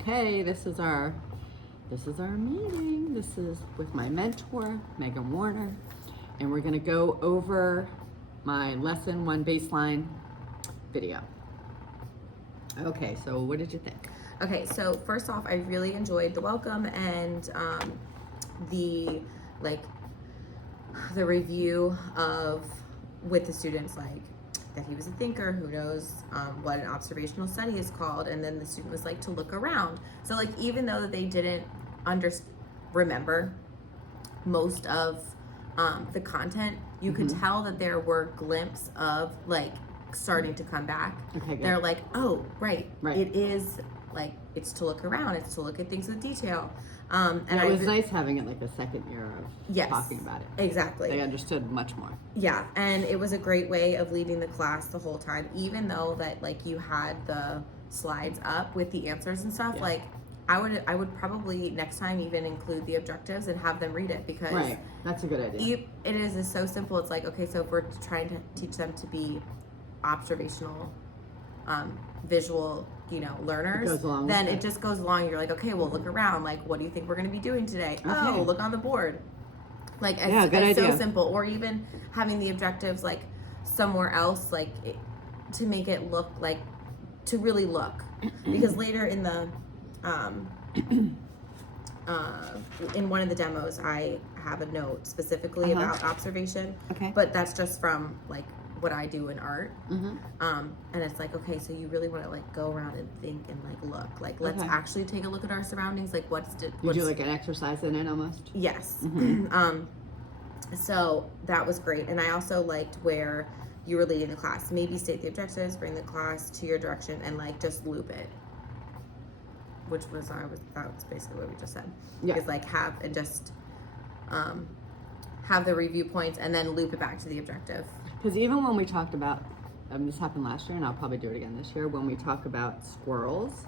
Okay, this is our meeting. This is with my mentor, Megan Warner, and we're gonna go over my lesson 1 baseline video. Okay, so what did you think? Okay, so first off, I really enjoyed the welcome and the review of with the students, like that he was a thinker who knows what an observational study is called, and then the student was like to look around. So like even though that they didn't remember most of the content, you could tell that there were glimpses of like starting to come back. Okay, good. They're like, oh, right. Right. It is like, it's to look around, it's to look at things with detail. And it was nice having it like a second year of Yes, talking about it. Exactly. They understood much more. Yeah, and it was a great way of leading the class the whole time, even though that like you had the slides up with the answers and stuff. Yeah. Like I would probably next time even include the objectives and have them read it, because Right, that's a good idea. it is so simple. It's like, okay, so if we're trying to teach them to be observational, visual, learners, It goes along then with it just goes along. You're like, okay, well, look around. Like, what do you think we're going to be doing today? Okay. Oh, look on the board. Like, Yeah, good it's so idea. simple. Or even having the objectives like somewhere else, like to make it look like, to really look, because later in the in one of the demos, I have a note specifically about observation. Okay. But that's just from like what I do in art. Mm-hmm. And it's like, okay, so you really want to like go around and think and like look, like let's Okay. actually take a look at our surroundings. Like You do like an exercise in it almost? yes. Mhm. So that was great. And I also liked where you were leading the class. Maybe state the objectives, bring the class to your direction, and like just loop it. Which was that's basically what we just said. Yeah. Is like have the review points and then loop it back to the objective. Because even when we talked about, this happened last year and I'll probably do it again this year, when we talk about squirrels,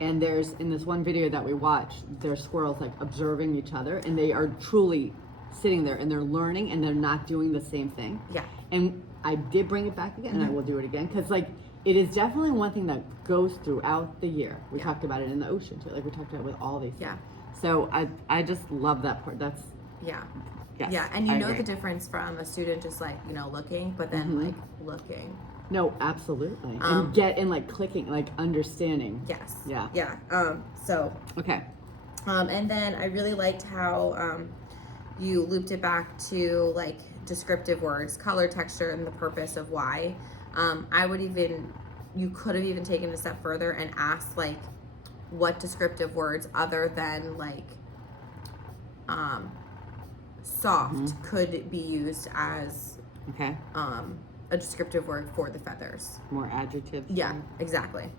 and there's, in this one video that we watched, there's squirrels like observing each other, and they are truly sitting there and they're learning and they're not doing the same thing. Yeah. And I did bring it back again and I will do it again, because like, it is definitely one thing that goes throughout the year. We talked about it in the ocean too, like we talked about it with all these Yeah. things. So I just love that part. That's, Yeah. yes, Yeah, and you I know agree. the difference from a student just like, looking, but then like looking. No, absolutely. Um, and like clicking, like understanding. Yes. Yeah. Yeah. So Okay. and then I really liked how you looped it back to like descriptive words, color, texture, and the purpose of why. You could have even taken it a step further and asked like what descriptive words other than like soft could be used as Okay. a descriptive word for the feathers. More adjectives. Yeah, exactly.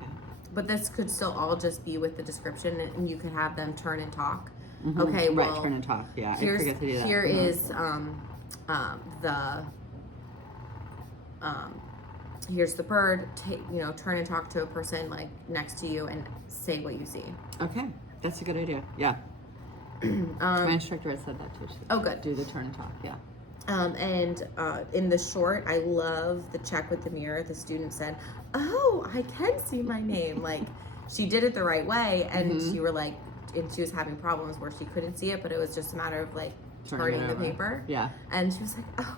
Okay. But this could still all just be with the description, and you could have them turn and talk. Mhm. Okay, Right, well, turn and talk. Yeah, I here's forget to do that. here Mhm. is here's the bird. Turn and talk to a person like next to you and say what you see. Okay, that's a good idea. Yeah. My instructor had said that too. She Oh, good. Do the turn and talk. Yeah. And in the short, I love the check with the mirror. The student said, "Oh, I can see my name." Like she did it the right way, and she was having problems where she couldn't see it, but it was just a matter of like Turning turning it the over. paper. Yeah. And she was like, "Oh,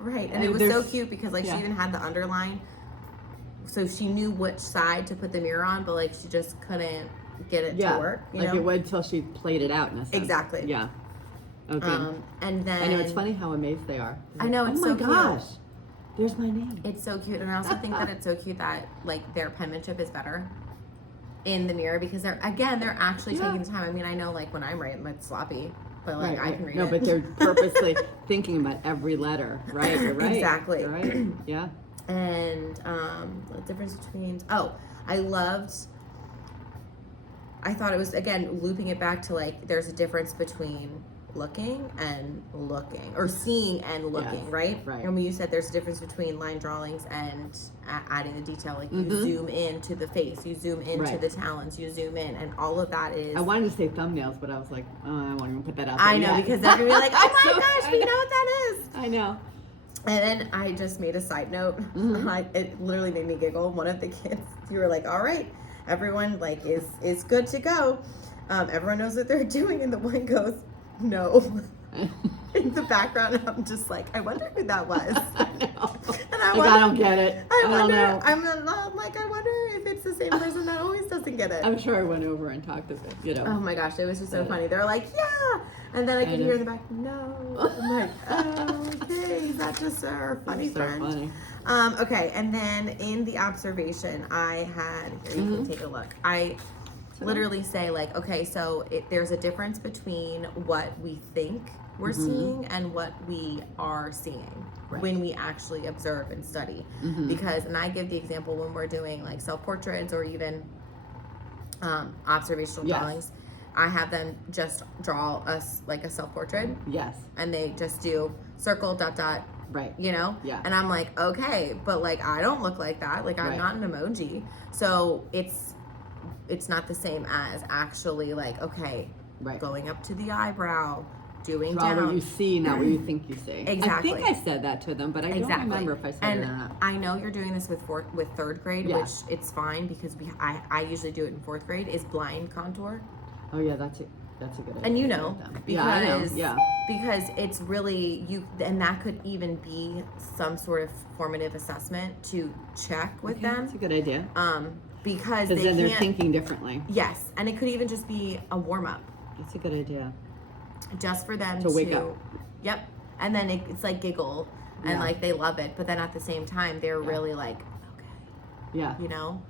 right." And And it was so there's- cute because like yeah. she even had the underline, so she knew which side to put the mirror on, but like she just couldn't get it Yeah. to work. Like it would till she played it out in a sense. Exactly. Yeah. Okay. And then I know, it's funny how amazed they are. I know, it's oh my so cute. gosh, there's my name. It's so cute, and I also think that it's so cute that like their penmanship is better in the mirror because they're actually Yeah. taking the time. I mean, I know like when I'm writing, it's sloppy, but like I can read no, it. but they're purposely thinking about every letter, right? You're right. Exactly. You're right. Yeah. And the difference between I thought it was again looping it back to like there's a difference between looking and looking, or seeing and looking, Yes, right? right. And when you said there's a difference between line drawings and adding the detail, like you zoom into the face, you zoom into Right. the talons, you zoom in, and all of that is. I wanted to say thumbnails, but I was like, oh, I won't even put that out there I know yet. because they're gonna be like, oh my So- gosh, we know what that is. I know. And then I just made a side note. It literally made me giggle. One of the kids, you were like, all right, everyone like is good to go. Everyone knows what they're doing. And the one goes, no. In the background, I'm just like, I wonder who that was. I know. And I don't get it. I wonder, don't know. I'm like, I wonder if it's the same person that always doesn't get it. I'm sure I went over and talked to them, you know. Oh my gosh, it was just so funny. They're like, yeah. And then I could hear in the back, no. I'm like, oh, okay, is that just our funny So friend? funny. Okay, and then in the observation, I had, here you can take a look. I literally say like, okay, so there's a difference between what we think we're seeing and what we are seeing when we actually observe and study. Because, and I give the example when we're doing like self-portraits or even observational drawings, I have them just draw us like a self-portrait. Yes. And they just do circle, dot, dot, Right. you know? Yeah. And I'm like, okay, but like I don't look like that. Like I'm not an emoji. So it's not the same as actually like, okay, going up to the eyebrow, doing Draw down. what you see, not what you think you see. Exactly. I think I said that to them, but I don't remember if I said it or not. I know you're doing this with third grade, Yeah. which it's fine because I usually do it in fourth grade, is blind contour. Oh yeah, that's a good idea. And you know, because because it's really and that could even be some sort of formative assessment to check with them. That's a good idea. Because then they're thinking differently. Yes, and it could even just be a warm up. That's a good idea. Just for them to wake up. Yep. And then it's like giggle and like they love it, but then at the same time they're really like, okay. Yeah. You know?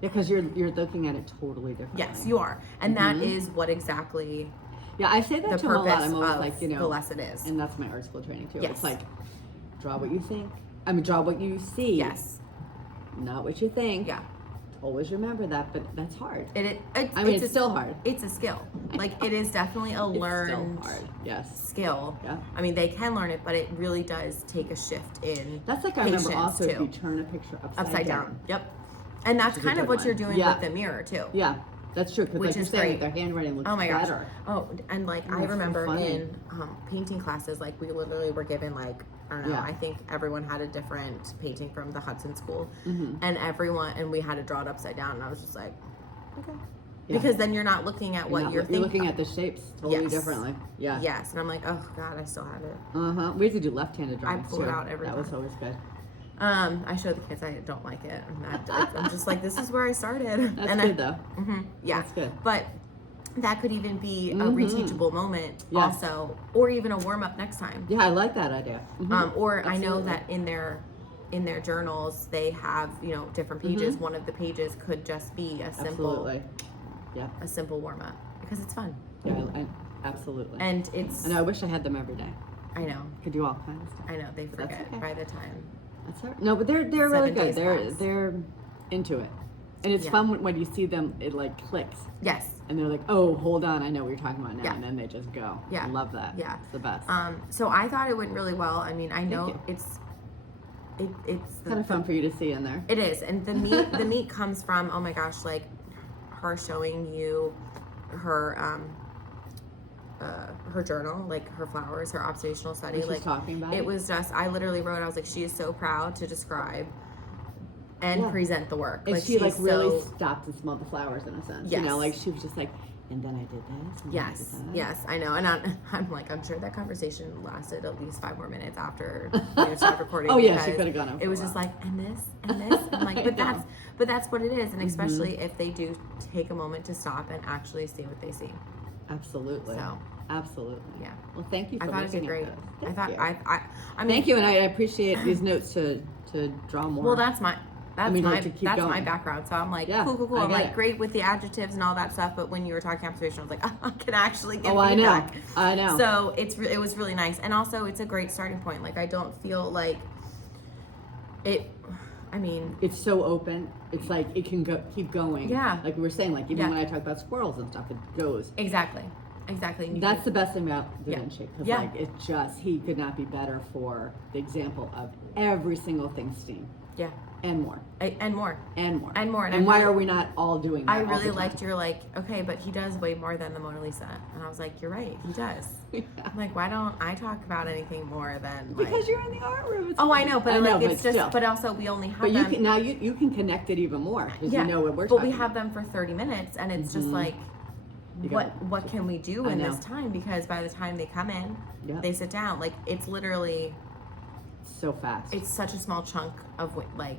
Yeah, because you're looking at it totally differently. Yes, you are. And that is what exactly Yeah, I say that the to them a lot. purpose I'm always of like, you know, the lesson is. and that's my art school training too. Yes. It's like draw what you think. I mean, draw what you see. Yes. Not what you think. Yeah. Always remember that, but that's hard. It's still hard. It's a skill. Like it is definitely a learned It's still hard. Yes. skill. Yeah. I mean, they can learn it, but it really does take a shift in That's like I remember patience, also if too. you turn a picture Upside down. Yep. And that's Which is a kind of good what one. you're doing Yeah. with the mirror too. Yeah, that's true. Because Which like you're is saying, great. their handwriting looks Oh my gosh. better. Oh, and like I that's so remember funny. in painting classes, like we literally were given like, I don't know, Yeah. I think everyone had a different painting from the Hudson School, Mm-hmm. and we had to draw it upside down, and I was just like, okay, Yeah. because then you're not looking at what you're thinking. looking at the shapes totally Yes. differently. Yeah. Yes, and I'm like, oh god, I still have it. We had to do left-handed drawings pull it too. out every That was time. always good. I show the kids I don't like it. I'm just like, this is where I started. That's and good though. Yeah, That's good. But that could even be a reteachable moment, Yes. also, or even a warm up next time. Yeah, I like that idea. Mhm. Or I know Absolutely. that in their journals they have different pages. One of the pages could just be a simple Absolutely. Yeah. warm up because it's fun. Yeah. Absolutely. And it's I wish I had them every day. I know Could do all kinds of stuff. I know they But that's forget okay. by the time. That's all right. No, but they're really 7 good. days pass. They're into it, and it's Yeah. fun when you see them. It like clicks, Yes. and they're like, "Oh, hold on, I know what you're talking about now," Yeah. and then they just go. Yeah. I love that. Yeah. It's the best. So I thought it went really well. I mean, I know you. it's kind of fun for you to see in there. It is, and the meat comes from, oh my gosh, like her showing you her journal, like her flowers, her observational study. When she's Like talking about it it? was just, I literally wrote, I was like, she is so proud to describe and Yeah. present the work. And Like she like she's really so, stopped and smelled the flowers in a sense. Yes. You know, like she was just like, and then I did this. And then I yes, did that. yes, I know, and I'm like, I'm sure that conversation lasted at least 5 more minutes after we stopped recording. Oh, yeah, she because could have gone on for It was a just while. like, and this, and this. I'm like, I know. but that's what it is, and especially if they do take a moment to stop and actually see what they see. Absolutely. So. Absolutely. Yeah. Well, thank you I for thought it looking did great. at this. I Thank thought you. I mean, Thank you, and I appreciate these notes to draw more. Well, that's my like, to keep my going. background. So I'm like, Yeah, cool. I I'm get like, it. great with the adjectives and all that stuff. But when you were talking observation, I was like, I can actually give Oh, I know. feedback. I know. So it was really nice, and also it's a great starting point. Like I don't feel like it. I mean, It's so open. It's like it can keep going. Yeah. Like we were saying, like even Yeah. when I talk about squirrels and stuff, it goes. exactly. And you That's can- the best thing about Da Yeah. Vinci, because Yeah. like he could not be better for the example of every single thing STEAM. yeah. And more. And more. And more. And more. And why are we not all doing that? I all the really time? liked your like, okay, but he does way more than the Mona Lisa. And I was like, you're right, he does. Yeah. I'm like, why don't I talk about anything more than like... Because you're in the art room. It's Oh, I know, but like, but it's just, still. but also we only have But you them... can now you can connect it even more because yeah, you know what we're but talking we have them for 30 minutes and it's just like, You what can we do I in know. this time? Because by the time they come in, Yeah. they sit down. Like, it's literally, so fast. it's such a small chunk of like...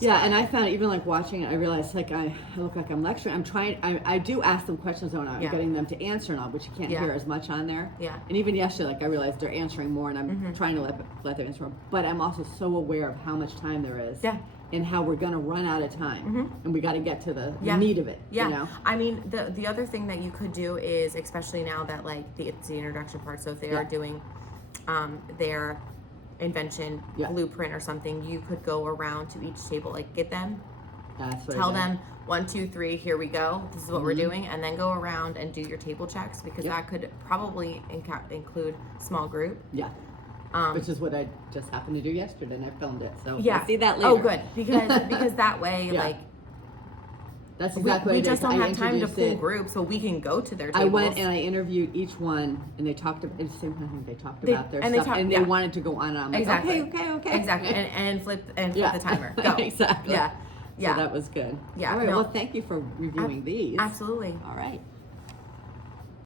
Yeah, and I found even like watching it, I realized like I look like I'm lecturing. I'm trying. I do ask them questions when I'm Yeah. getting them to answer and all, but you can't Yeah. hear as much on there. Yeah. And even yesterday, like I realized they're answering more, and I'm trying to let them answer more. But I'm also so aware of how much time there is. Yeah. And how we're gonna run out of time, and we got to get to the Yeah. meat of it. Yeah, You know? I mean, the other thing that you could do is, especially now that like it's the introduction part, so if they are Yeah. doing their invention Yeah. blueprint or something, you could go around to each table, like get them, That's what I tell did. them 1, 2, 3, here we go, this is what we're doing, and then go around and do your table checks, because Yeah. that could probably include small group. Yeah. Which is what I just happened to do yesterday, and I filmed it. So Yeah, we'll see that later. Oh, good, because that way, Yeah. like That's we exactly what I did. just don't I have time to introduced pull it. groups, so we can go to their tables. I went and I interviewed each one, and they talked about it's the same kind of thing. They talked They- about their and they stuff, talk- and they yeah. wanted to go on and on. I'm like, Exactly. okay. Exactly. And flip Yeah. the timer. Go. Exactly. Yeah. Yeah. So that was good. Yeah, All right. no. Well, thank you for reviewing these. Absolutely. All right.